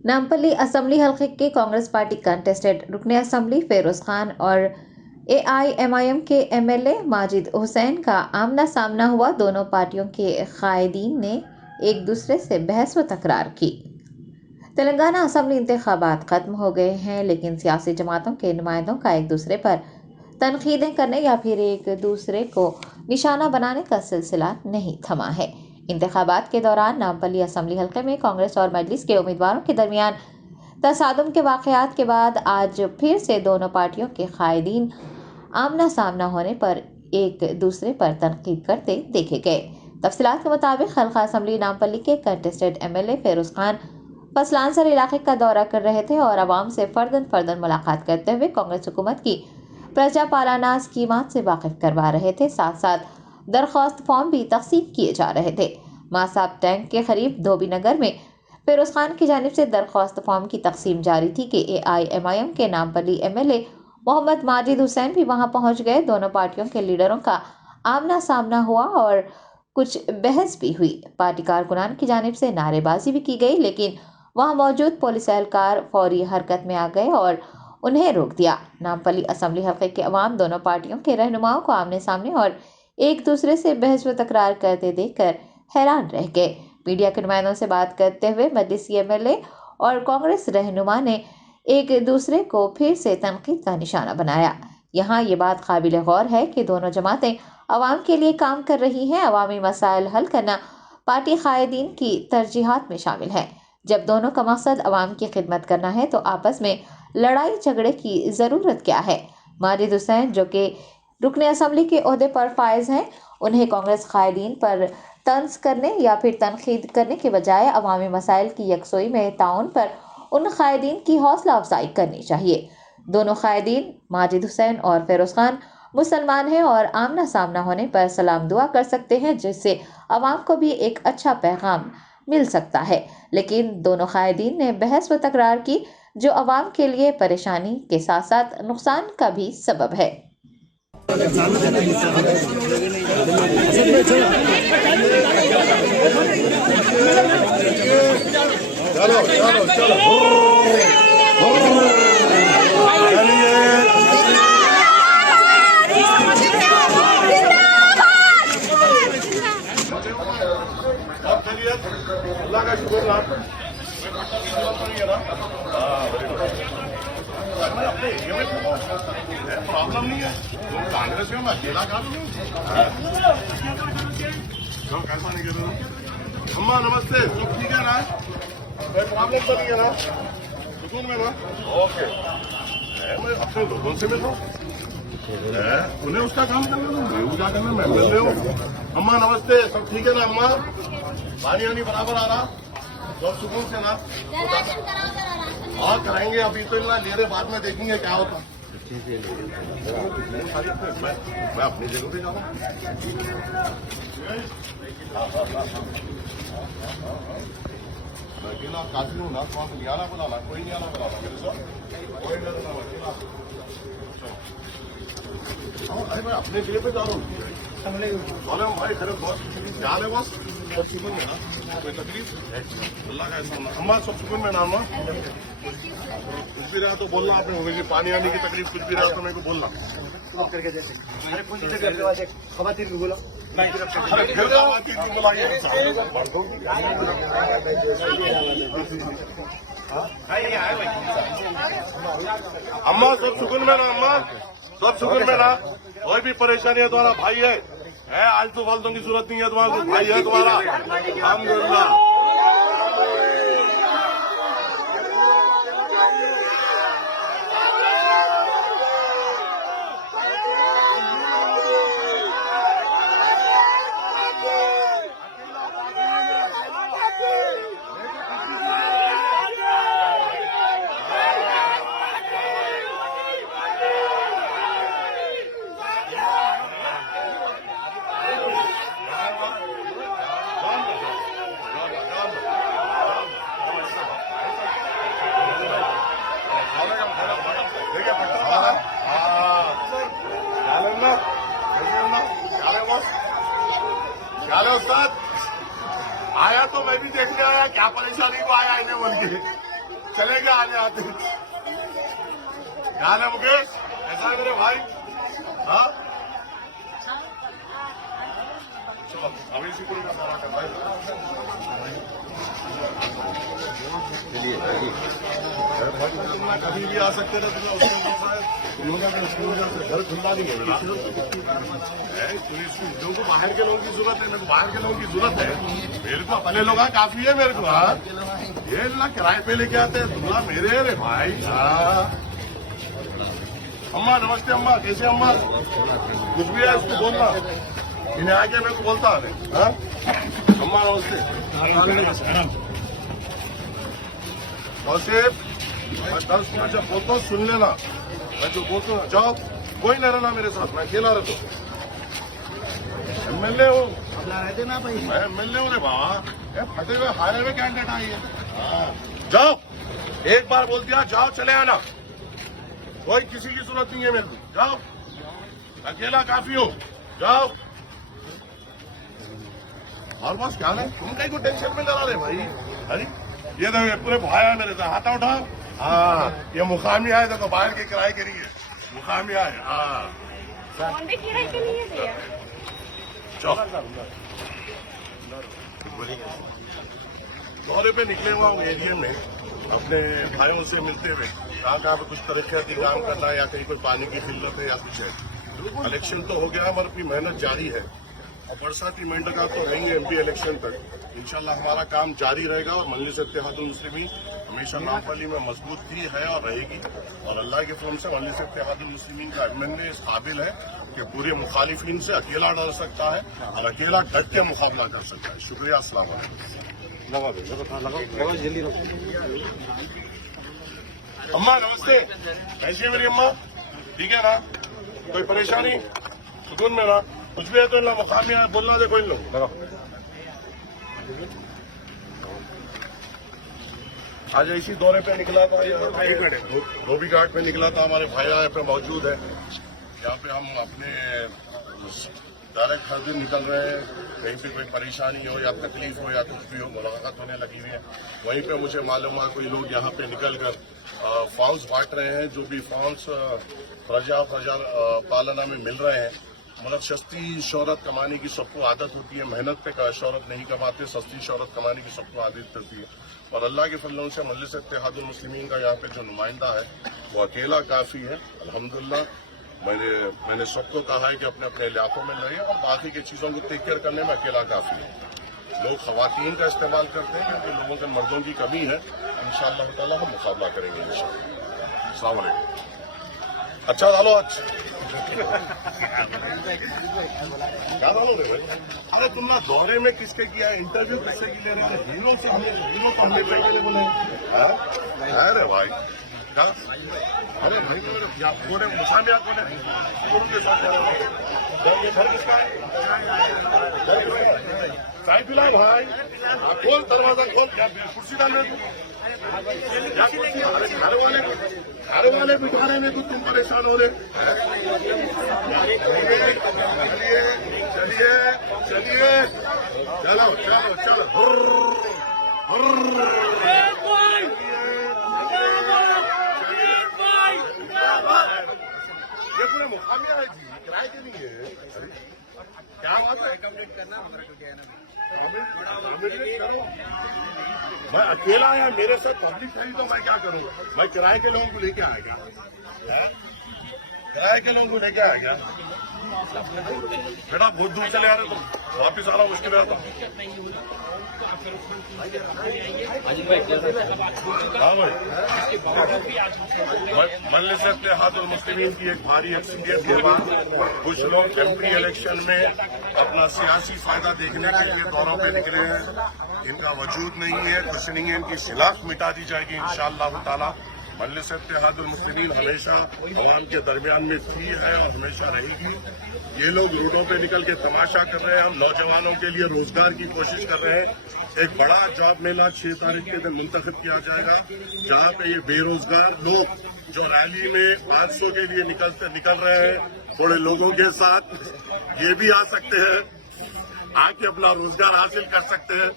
Nampally assembly हलके के Congress party contested रुकने असम्बली फेरोज खान और AIMIM के MLA माजिद हुसैन का आमना सामना हुआ। दोनों पार्टियों के कायदीन ने एक दूसरे से बहस व तकरार की। तेलंगाना असम्बली इंतखाबात खत्म हो गए हैं, लेकिन सियासी जमातों के नुमाइंदों का एक दूसरे पर तनकीदें करने या फिर एक दूसरे को निशाना बनाने का सिलसिला नहीं थमा है। इंतखाबात के दौरान नामपल्ली असम्बली हल्के में कांग्रेस और मजलिस के उम्मीदवारों के दरमियान तसादुम के वाकयात के बाद आज फिर से दोनों पार्टियों के कायदीन आमना सामना होने पर एक दूसरे पर तनकीद करते देखे गए। तफसीलात के मुताबिक हल्का असम्बली नामपल्ली के कंटेस्टेड MLA फेरोज खान फसलानसर इलाके का दौरा कर रहे थे और आवाम से फर्दन मुलाकात करते हुए कांग्रेस हुकूमत की प्रजा पालाना स्कीमात से वाकिफ करवा रहे थे। साथ साथ दरख्वास्त फॉर्म भी तकसीम किए जा रहे थे। मासाब टैंक के करीब धोबीनगर में फेरोज खान की जानिब से दरख्वास्त फॉर्म की तकसीम जारी थी कि AIMIM के नामपल्ली MLA मोहम्मद माजिद हुसैन भी वहां पहुंच गए। दोनों पार्टियों के लीडरों का आमना सामना हुआ और कुछ बहस भी हुई। पार्टी कारकुनान की जानिब से नारेबाजी भी की गई, लेकिन वहां मौजूद पुलिस एहलकार फौरी हरकत में आ गए और उन्हें रोक दिया। नामपल्ली असम्बली हल्के के अवाम दोनों पार्टियों के रहनुमाओं को आमने सामने और एक दूसरे से बहस व तकरार करते देखकर हैरान रह गए। मीडिया के नुमाइंदों से बात करते हुए मजलिसी MLA और कांग्रेस रहनुमा ने एक दूसरे को फिर से तनकीद का निशाना बनाया। यहाँ ये बात काबिल गौर है कि दोनों जमातें अवाम के लिए काम कर रही हैं। अवामी मसाइल हल करना पार्टी कायदीन की तरजीहात में शामिल है। जब दोनों का मकसद अवाम की खिदमत करना है तो आपस में लड़ाई झगड़े की ज़रूरत क्या है। माजिद हुसैन जो कि रुकने असम्बली के ओहदे पर फायज हैं, उन्हें कांग्रेस कायदीन पर तंज करने या फिर तनकीद करने के बजाय अवामी मसाइल की यकसोई में ताउन पर उन कायदीन की हौसला अफजाई करनी चाहिए। दोनों कायदीन माजिद हुसैन और फेरोज खान मुसलमान हैं और आमना सामना होने पर सलाम दुआ कर सकते हैं, जिससे अवाम को भी एक अच्छा पैगाम मिल सकता है। लेकिन दोनों कायदीन ने बहस व तकरार की, जो अवाम के लिए परेशानी के साथ साथ नुकसान का भी सबब है। चलो चलो चलो अल्लाह का शुक्र प्रॉब्लम नहीं है। कांग्रेस में मैं अकेला काम नहीं कैसा नहीं कर रहा। अम्मा नमस्ते, सब ठीक है ना? कोई प्रॉब्लम तो नहीं है ना? सुकून में ना? ओके। मैं अपने लोगों से मिल रहा हूँ, उन्हें उसका काम करना था, मैं क्या करना, मैं मिल रहे हूँ। अम्मा नमस्ते, सब ठीक है ना? अम्मा पानी वानी बराबर आ रहा, सब सुकून से ना? और कराएंगे, अभी तो इतना ले रहे, बाद में देखेंगे क्या होता। मैं अपनी जगह पे जाऊँ। मैं अकेला काफी हूँ ना, तो नहीं आना बुलाना, कोई नहीं आना बुलाना मेरे साथ, कोई नहीं आना अकेला। अरे मैं अपने जगह पे जा रहा हूँ। भाई खरे बहुत क्या है बस, सब सुकून में ना, कोई तकलीफ अल्लाह का ऐसा। अम्मा सब सुकून में नाम ना, कुछ भी रहा तो बोलना आपने, मुझे पानी आने की तकलीफ कुछ भी रहा तो मेरे को बोलना। करके जैसे अरे कुछ खवातीन को बोला, अम्मा सब सुकून में ना, अम्मा सब सुकून में ना, कोई भी परेशानी है तुम्हारा भाई है आलतू फालतू की जरूरत नहीं है, तुम्हारा भाई है तुम्हारा, अल्हम्दुलिल्लाह। क्या उस्ताद आया तो मैं भी देखने आया, क्या परेशानी को आया इन्हें बोल के। चले गए आने आते क्या है मुकेश ऐसा है मेरे भाई हाँ चलो अभी इसी पूरी का दौरा करना है कभी भी आ सकते थे तुम्हें उसके घर खुला नहीं है लोगों को बाहर के लोगों की जरूरत है मेरे को बाहर के लोगों की जरूरत है मेरे को अपने लोग काफी है मेरे को हाँ ये ना किराए पे लेके आते हैं तुमला मेरे रे भाई हाँ अम्मा नमस्ते अम्मा कैसे अम्मा कुछ भी है उसको बोलना इन्हें आगे मेरे को बोलता है हाँ अम्मा नमस्ते औसिफ मैं 10 मिनट जब बोलता हूँ सुन लेना मैं जो बोलता हूँ जाओ कोई न रहना मेरे साथ मैं अकेला रहता हूँ एमएलए हूँ रहते ना भाई मैं एमएलए हूँ रे बाबा फटे हुए हारे हुए कैंडिडेट आई है जाओ एक बार बोल दिया जाओ चले आना कोई किसी की जरूरत नहीं है मेरे को जाओ अकेला काफी हो जाओ और बस क्या है तुम कहीं को टेंशन में डरा रहे भाई अरे ये देखो पूरे भाया मेरे से हाथा उठाओ हाँ ये मुकामी आए देखो बाहर के किराए के लिए मुकामी आए हाँ किराए के लिए भैया चलो दौरे पे निकले हुआ हूँ एरिया में अपने भाइयों से मिलते हुए कहाँ पे कुछ तरक्याती काम करना है या कहीं कोई पानी की किल्लत है या कुछ है इलेक्शन तो हो गया मगर अपनी मेहनत जारी है और बरसाती मेंढका तो रहेंगे एमपी इलेक्शन तक इंशाल्लाह हमारा काम जारी रहेगा और मजलिस इत्तेहादुल मुस्लिमीन हमेशा नामपल्ली में मजबूत थी है और रहेगी और अल्लाह के फजल से मजलिस इत्तेहादुल मुस्लिमीन का एमएनए इस काबिल है कि पूरे मुखालिफिन से अकेला डर सकता है और अकेला डट के मुकाबला कर सकता है शुक्रिया अस्सलाम वालेकुम जल्दी अम्मा नमस्ते कैसी है मेरी अम्मा ठीक है ना कोई परेशानी सुकून में ना कुछ भी है तो इन लोग मुकामी है बोलना दे कोई लोग आज इसी दौरे पे निकला था धोबी घाट पे निकला था हमारे भाई यहाँ पे मौजूद है यहाँ पे हम अपने डायरेक्ट हर दिन निकल रहे हैं कहीं पे कोई परेशानी हो या तकलीफ हो या कुछ भी हो मुलाकात होने लगी हुई है वहीं पे मुझे मालूम है कोई लोग यहाँ पे निकल कर फॉर्म्स बांट रहे हैं जो भी फॉर्म्स प्रजा पालना में मिल रहे हैं मतलब सस्ती शोहरत कमाने की सबको आदत होती है मेहनत पे शोहरत नहीं कमाते सस्ती शोहरत कमाने की सबको आदत होती है और अल्लाह के फजल से मजलिस इत्तेहादुल मुस्लिमीन का यहाँ पे जो नुमाइंदा है वो अकेला काफी है अल्हम्दुलिल्लाह मैंने सबको कहा है कि अपने अपने इलाकों में रहिए और बाकी की चीज़ों को टेक केयर करने में अकेला काफी है लोग खवातीन का इस्तेमाल करते हैं क्योंकि लोगों के मर्दों की कमी है इंशाअल्लाह ताला हम मुकाबला करेंगे इंशाअल्लाह अस्सलाम वालेकुम अच्छा डालो अच्छा क्या डालो रे भाई अरे तुम ना दौरे में किसके किया है इंटरव्यू किससे की ले रहे थे हीरो से हीरो तो हमने बोले अरे भाई क्या अरे भाई तो मेरे पूरे मुसामिया को उनके साथ ये घर किसका है चाय पिलाए भाई खोल दरवाजा खोल क्या कुर्सी डालने तू घर वाले बिठाने में तो तुम परेशान हो रहे चलिए चलिए चलो चलो चलो ये पूरे मुकामी है जी किराए के नहीं है क्या बात है करो मैं अकेला आया मेरे से पब्लिक खड़ी तो मैं क्या करूँ मैं किराए के लोगों को लेके आएगा किराए के लोगों को लेके आएगा बेटा बहुत दूर चले आ रहे तुम वापिस आना मुश्किल है हाँ भाई मजलिस इत्तेहादुल मुस्लिमीन की एक भारी अक्सरियत के बाद कुछ लोग एमपी इलेक्शन में अपना सियासी फायदा देखने के लिए दौरों पे निकले हैं इनका वजूद नहीं है कुछ नहीं है इनकी शिलाफ मिटा दी जाएगी इंशाअल्लाह ताला मजलिस इत्तेहादुल मुस्लिमीन हमेशा अवाम के दरमियान में थी है और हमेशा रहेगी ये लोग रोडों पे निकल के तमाशा कर रहे हैं हम नौजवानों के लिए रोजगार की कोशिश कर रहे हैं एक बड़ा जॉब मेला 6 तारीख के दिन मुंतखब किया जाएगा जहाँ पे ये बेरोजगार लोग जो रैली में 500 के लिए निकल रहे हैं थोड़े लोगों के साथ ये भी आ सकते हैं आके अपना रोजगार हासिल कर सकते हैं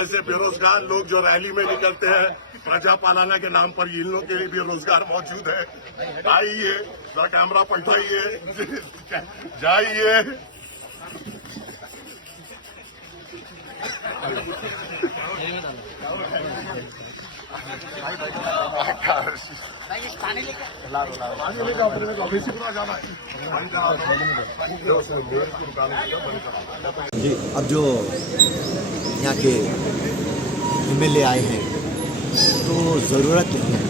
ऐसे बेरोजगार लोग जो रैली में निकलते हैं प्रजा पालना के नाम पर इन लोगों के लिए भी रोजगार मौजूद है। आइए, जरा कैमरा पलटाइए, जाइए। जी, अब जो यहाँ के एमएलए आए हैं तो ज़रूरत नहीं है।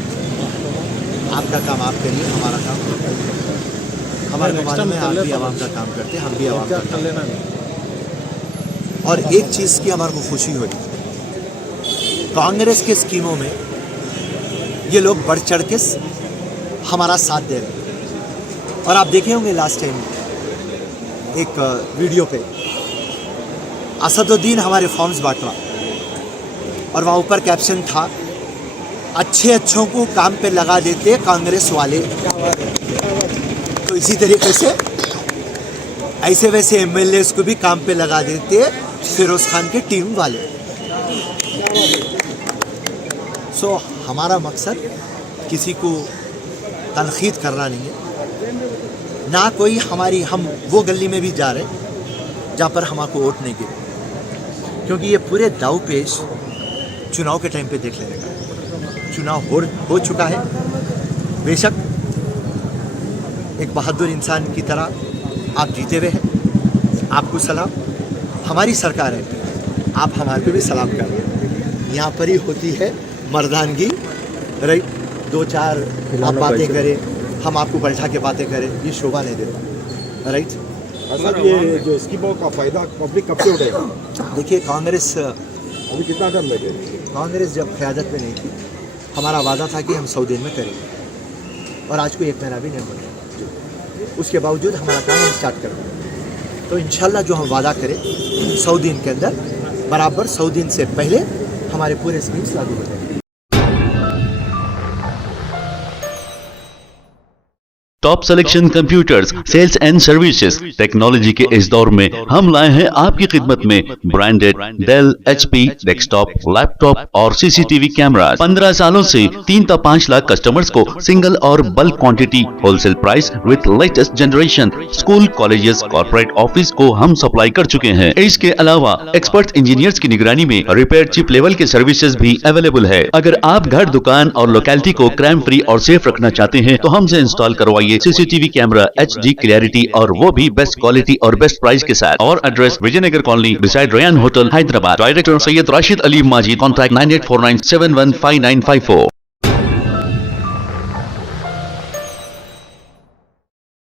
आपका काम आप करिए, हमारा काम हम करिए। हमारे ज़माने में आप भी आवाम का काम करते, हम भी आवाम का काम करते। और एक चीज़ की हमारे को खुशी हुई, कांग्रेस के स्कीमों में ये लोग बढ़ चढ़ के हमारा साथ दे रहे हैं। और आप देखे होंगे लास्ट टाइम एक वीडियो पे असदुद्दीन हमारे फॉर्म्स बांट रहा और वहाँ ऊपर कैप्शन था, अच्छे अच्छों को काम पे लगा देते कांग्रेस वाले। तो इसी तरीके से ऐसे वैसे एमएलएस को भी काम पे लगा देते फिरोज खान के टीम वाले। सो हमारा मकसद किसी को तनखीद करना नहीं है, ना कोई हमारी, हम वो गली में भी जा रहे हैं जहाँ पर हमको वोट नहीं गिरे, क्योंकि ये पूरे दाव पेश चुनाव के टाइम पे देख लेगा। चुनाव हो चुका है, बेशक एक बहादुर इंसान की तरह आप जीते हुए हैं, आपको सलाम। हमारी सरकार है, आप हमारे को भी सलाम करें। यहाँ पर ही होती है मर्दानगी, राइट। दो चार आप बातें करें, हम आपको बैठा के बातें करें, ये शोभा नहीं देता, राइट। सर, ये जो स्कीमों का फायदा पब्लिक कब से उठेगा? देखिए, कांग्रेस अभी कितना टाइम लगेगा? कांग्रेस जब क़यादत में नहीं थी, हमारा वादा था कि हम 100 दिन में करेंगे, और आज को 1 महीना भी नहीं हुआ। उसके बावजूद हमारा काम हम स्टार्ट कर रहे हैं। तो इंशाल्लाह जो हम वादा करें 100 दिन के अंदर, बराबर 100 दिन से पहले हमारे पूरे स्कीम्स लागू हो जाएंगे। Top selection computers, sales and services. Technology के इस दौर में हम लाए हैं आपकी खिदमत में branded Dell, HP desktop, laptop और CCTV कैमरा। 15 सालों से 3 से 5 लाख कस्टमर्स को सिंगल और bulk quantity, wholesale price with latest generation. School, colleges, corporate office को हम सप्लाई कर चुके हैं। इसके अलावा एक्सपर्ट इंजीनियर्स की निगरानी में रिपेयर चिप लेवल के सर्विसेज भी अवेलेबल है। अगर आप घर, दुकान और लोकेलिटी को क्राइम फ्री और सेफ रखना चाहते हैं तो हमसे इंस्टॉल करवाइए CCTV कैमरा, HD क्लियरिटी और वो भी बेस्ट क्वालिटी और बेस्ट प्राइस के साथ। और address Vijayanagar colony beside Ryan hotel, Hyderabad. Director Syed Rashid Ali Majid. Contact 9849715954।